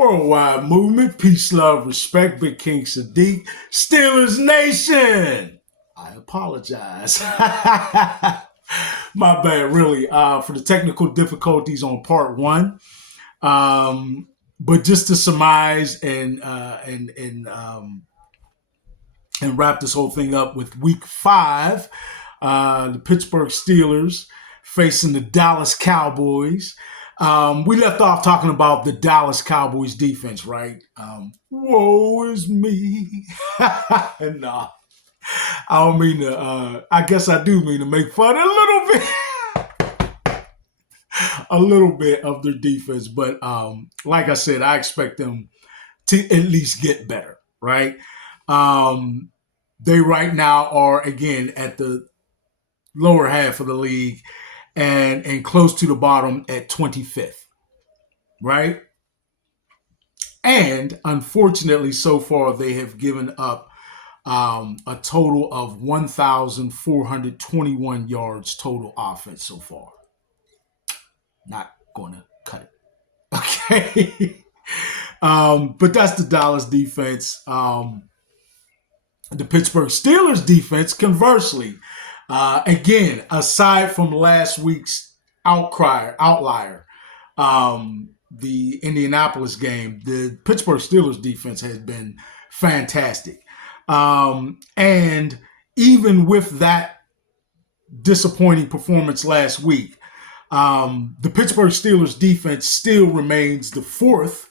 Worldwide movement, peace, love, respect, Big King Sadiq, Steelers Nation. I apologize. My bad, really, for the technical difficulties on part one. But just to surmise and wrap this whole thing up with week 5, the Pittsburgh Steelers facing the Dallas Cowboys. We left off talking about the Dallas Cowboys defense, right? Woe is me. Nah, I don't mean to, I guess I do mean to make fun a little bit of their defense. But like I said, I expect them to at least get better, right? They right now are, again, at the lower half of the league and close to the bottom at 25th, right? And unfortunately, so far, they have given up a total of 1,421 yards total offense so far. Not going to cut it. Okay. But that's the Dallas defense. The Pittsburgh Steelers defense, conversely, again, aside from last week's outlier, the Indianapolis game, the Pittsburgh Steelers defense has been fantastic. And even with that disappointing performance last week, the Pittsburgh Steelers defense still remains the 4th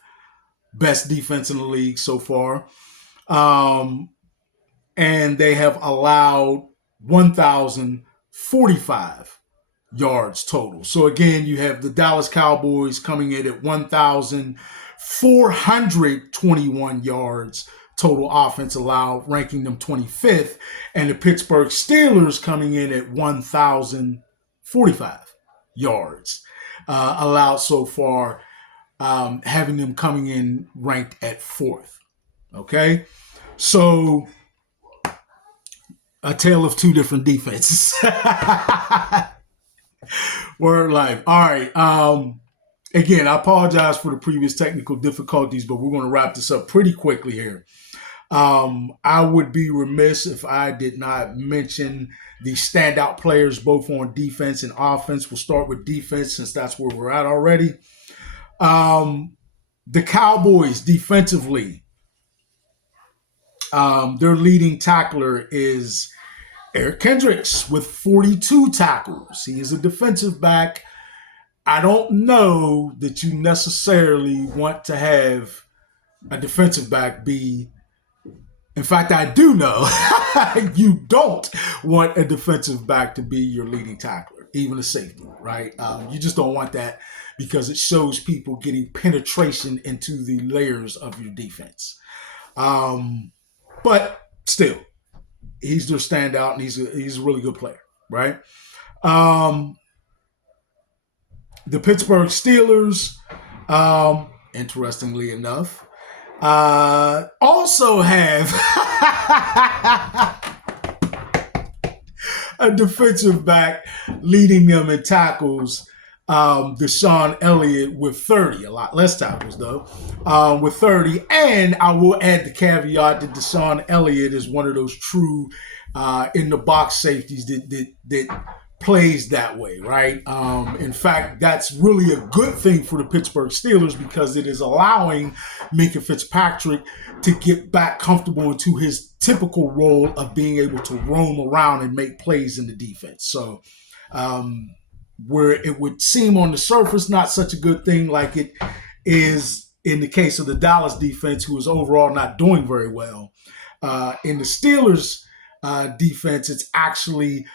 best defense in the league so far. And they have allowed 1,045 yards total. So again, you have the Dallas Cowboys coming in at 1,421 yards total offense allowed, ranking them 25th, and the Pittsburgh Steelers coming in at 1,045 yards allowed so far, having them coming in ranked at 4th. Okay, so a tale of two different defenses. Word life. All right. Again, I apologize for the previous technical difficulties, but we're going to wrap this up pretty quickly here. I would be remiss if I did not mention the standout players both on defense and offense. We'll start with defense since that's where we're at already. The Cowboys defensively, their leading tackler is Eric Kendricks with 42 tackles. He is a defensive back. I don't know that you necessarily want to have a defensive back be, in fact, I do know you don't want a defensive back to be your leading tackler, even a safety, right? You just don't want that because it shows people getting penetration into the layers of your defense. But still, he's their standout, and he's a really good player, right? The Pittsburgh Steelers, interestingly enough, also have a defensive back leading them in tackles, Deshaun Elliott with 30, a lot less tackles though, with 30. And I will add the caveat that Deshaun Elliott is one of those true in the box safeties that plays that way, right? In fact, that's really a good thing for the Pittsburgh Steelers because it is allowing Minkah Fitzpatrick to get back comfortable into his typical role of being able to roam around and make plays in the defense. So where it would seem on the surface not such a good thing like it is in the case of the Dallas defense, who is overall not doing very well. In the Steelers defense, it's actually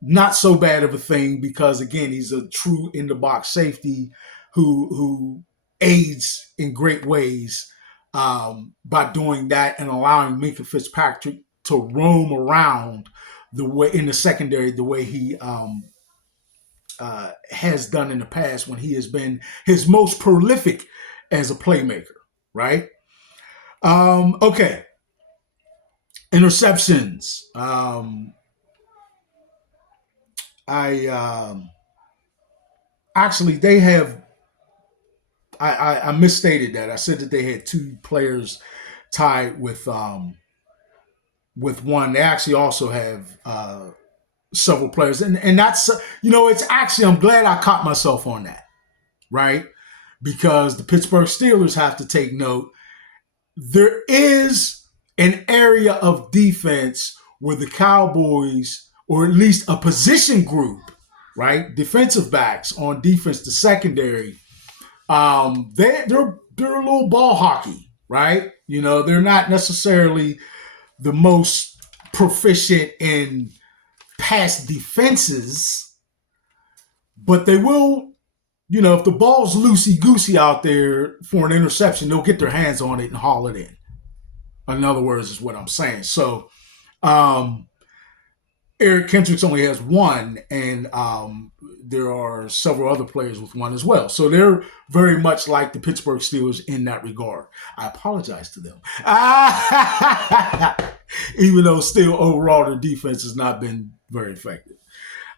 not so bad of a thing because, again, he's a true in-the-box safety who aids in great ways by doing that and allowing Minkah Fitzpatrick to roam around the way in the secondary the way he has done in the past when he has been his most prolific as a playmaker, right? Okay. Interceptions. Actually, they have I misstated that. I said that they had two players tied with one. They actually also have several players, and that's it's actually I'm glad I caught myself on that, right? Because the Pittsburgh Steelers have to take note. There is an area of defense where the Cowboys, or at least a position group, right, defensive backs on defense, the secondary, they're a little ball hockey, right? They're not necessarily the most proficient in pass defenses, but they will, if the ball's loosey goosey out there for an interception, they'll get their hands on it and haul it in. In other words, is what I'm saying. So, Eric Kendricks only has one, and there are several other players with one as well. So they're very much like the Pittsburgh Steelers in that regard. I apologize to them. Even though still overall their defense has not been very effective.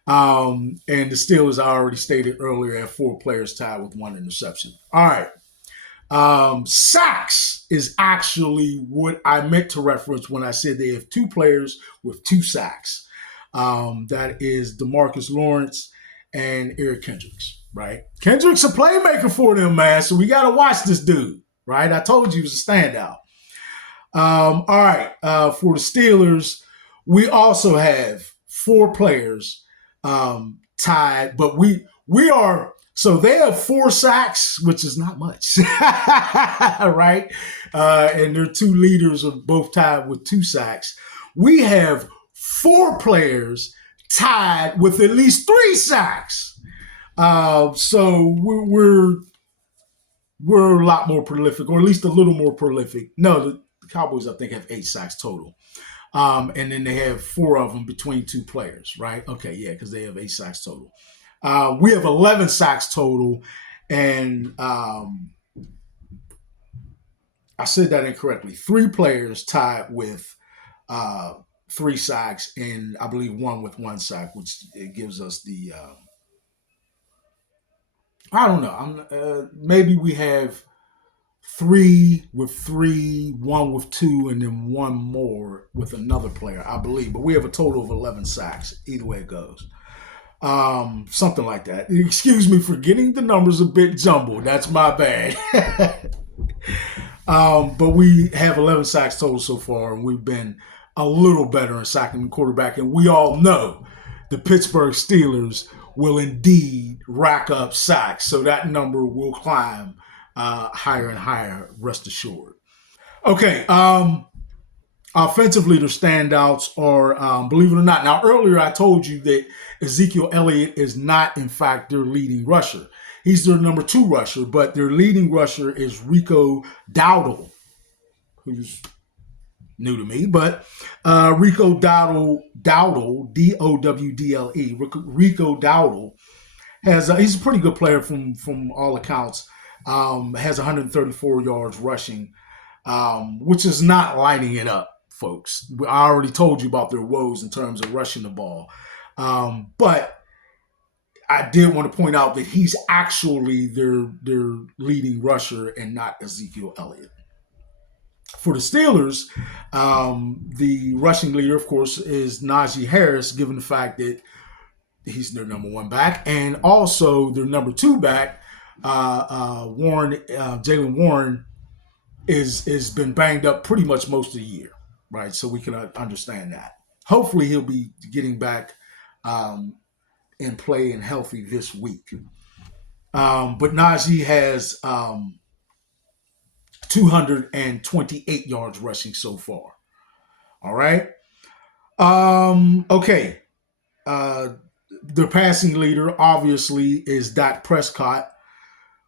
And the Steelers, I already stated earlier, have four players tied with one interception. All right. Sacks is actually what I meant to reference when I said they have two players with two sacks. That is DeMarcus Lawrence and Eric Kendricks, right? Kendricks a playmaker for them, man. So we got to watch this dude, right? I told you he was a standout. All right. For the Steelers, we also have four players tied, but we are. So they have four sacks, which is not much, right? And their two leaders are both tied with two sacks. We have four players tied with at least three sacks. So we're a lot more prolific, or at least a little more prolific. No, the Cowboys, I think, have 8 sacks total. And then they have 4 of them between two players, right? Okay, yeah, because they have 8 sacks total. We have 11 sacks total, and I said that incorrectly. 3 players tied with 3 sacks, and I believe 1 with 1 sack, which it gives us the. I don't know. Maybe we have 3 with 3, 1 with 2, and then 1 more with another player, I believe. But we have a total of 11 sacks. Either way it goes. Something like that. Excuse me for getting the numbers a bit jumbled. That's my bad. But we have 11 sacks total so far, and we've been a little better in sacking the quarterback. And we all know the Pittsburgh Steelers will indeed rack up sacks, so that number will climb higher and higher, rest assured. Okay, offensively, their standouts are, believe it or not. Now, earlier I told you that Ezekiel Elliott is not, in fact, their leading rusher. He's their number 2 rusher, but their leading rusher is Rico Dowdle, who's new to me, but Rico Dowdle, Dowdle, Rico Dowdle he's a pretty good player from all accounts. Has 134 yards rushing, which is not lighting it up, folks. I already told you about their woes in terms of rushing the ball. But I did want to point out that he's actually their leading rusher and not Ezekiel Elliott. For the Steelers, the rushing leader, of course, is Najee Harris, given the fact that he's their number 1 back, and also their number 2 back, Jaylen Warren, is been banged up pretty much most of the year, right? So we can understand that. Hopefully, he'll be getting back and play and healthy this week. But Najee has 228 yards rushing so far. All right. Okay. Their passing leader, obviously, is Dak Prescott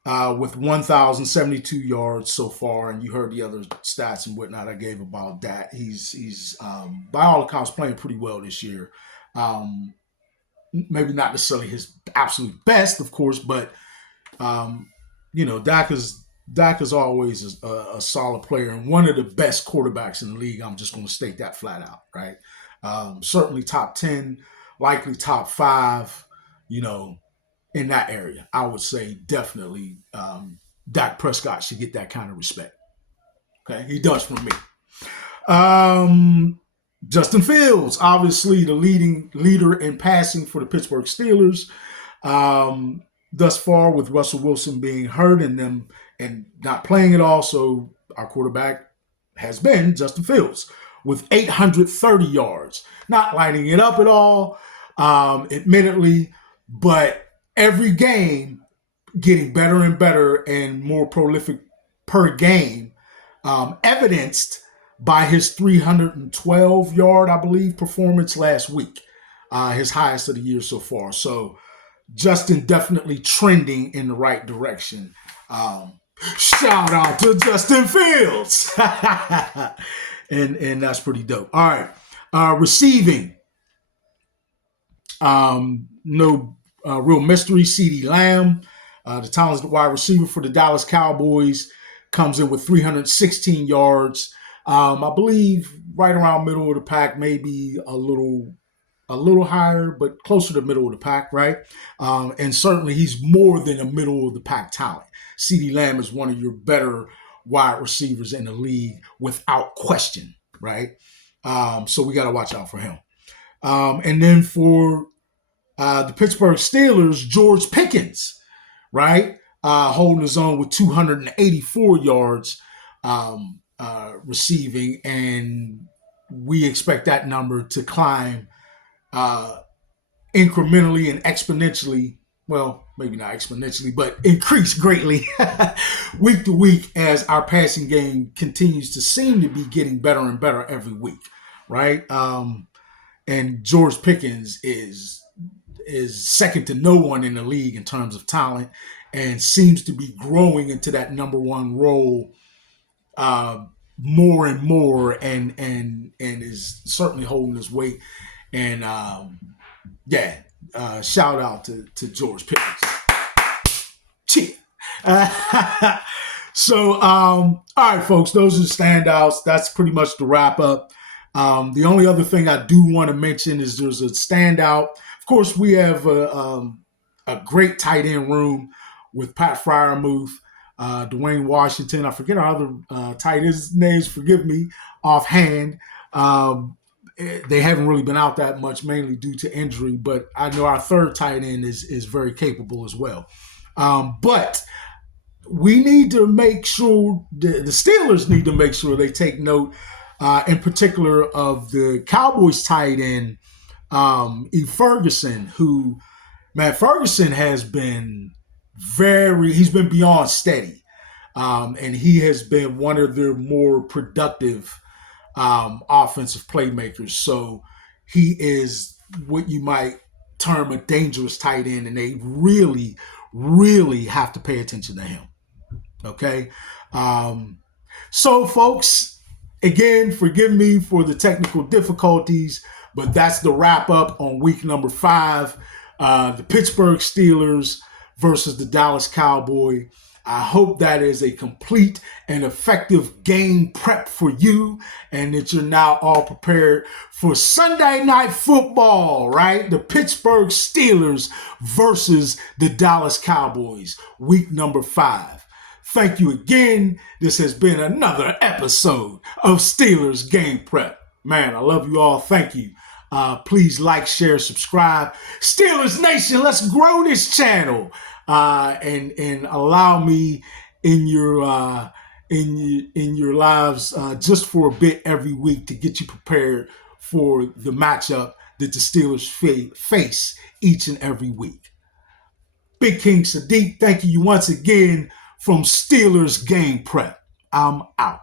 with 1,072 yards so far. And you heard the other stats and whatnot I gave about that. He's by all accounts, playing pretty well this year. Maybe not necessarily his absolute best, of course, but, Dak is always a solid player and one of the best quarterbacks in the league. I'm just going to state that flat out, right? Certainly top 10, likely top 5, in that area. I would say definitely Dak Prescott should get that kind of respect. Okay, he does from me. Justin Fields, obviously the leader in passing for the Pittsburgh Steelers. Thus far, with Russell Wilson being hurt and not playing at all, so our quarterback has been Justin Fields with 830 yards. Not lighting it up at all, admittedly, but every game getting better and better and more prolific per game, evidenced by his 312-yard, I believe, performance last week, his highest of the year so far. So Justin definitely trending in the right direction. Shout out to Justin Fields. and that's pretty dope. All right. Receiving. No real mystery. CeeDee Lamb, the talented wide receiver for the Dallas Cowboys, comes in with 316 yards. I believe right around middle of the pack, maybe a little higher, but closer to middle of the pack, right? And certainly he's more than a middle of the pack talent. CeeDee Lamb is one of your better wide receivers in the league without question, right? So we got to watch out for him. And then for the Pittsburgh Steelers, George Pickens, right? Holding his own with 284 yards receiving, and we expect that number to climb incrementally and exponentially. Well, maybe not exponentially, but increase greatly week to week as our passing game continues to seem to be getting better and better every week, right? And George Pickens is second to no one in the league in terms of talent and seems to be growing into that number one role more and more and is certainly holding his weight. And shout out to George Pickens. Cheer. So, all right, folks, those are the standouts. That's pretty much the wrap up. The only other thing I do want to mention is there's a standout. Of course, we have a great tight end room with Pat Freiermuth, Dwayne Washington. I forget our other tight ends' names. Forgive me offhand. They haven't really been out that much, mainly due to injury. But I know our third tight end is very capable as well. But we need to make sure the Steelers need to make sure they take note, in particular, of the Cowboys tight end, E. Ferguson, who, man, Ferguson has been he's been beyond steady. And he has been one of their more productive offensive playmakers. So he is what you might term a dangerous tight end, and they really, really have to pay attention to him. Okay. So, folks, again, forgive me for the technical difficulties, but that's the wrap up on week number 5. The Pittsburgh Steelers versus the Dallas Cowboys. I hope that is a complete and effective game prep for you and that you're now all prepared for Sunday Night Football, right? The Pittsburgh Steelers versus the Dallas Cowboys, week number 5. Thank you again. This has been another episode of Steelers Game Prep. Man, I love you all. Thank you. Please like, share, subscribe. Steelers Nation, let's grow this channel. And allow me in your lives just for a bit every week to get you prepared for the matchup that the Steelers face each and every week. Big King Sadiq, thank you once again from Steelers Game Prep. I'm out.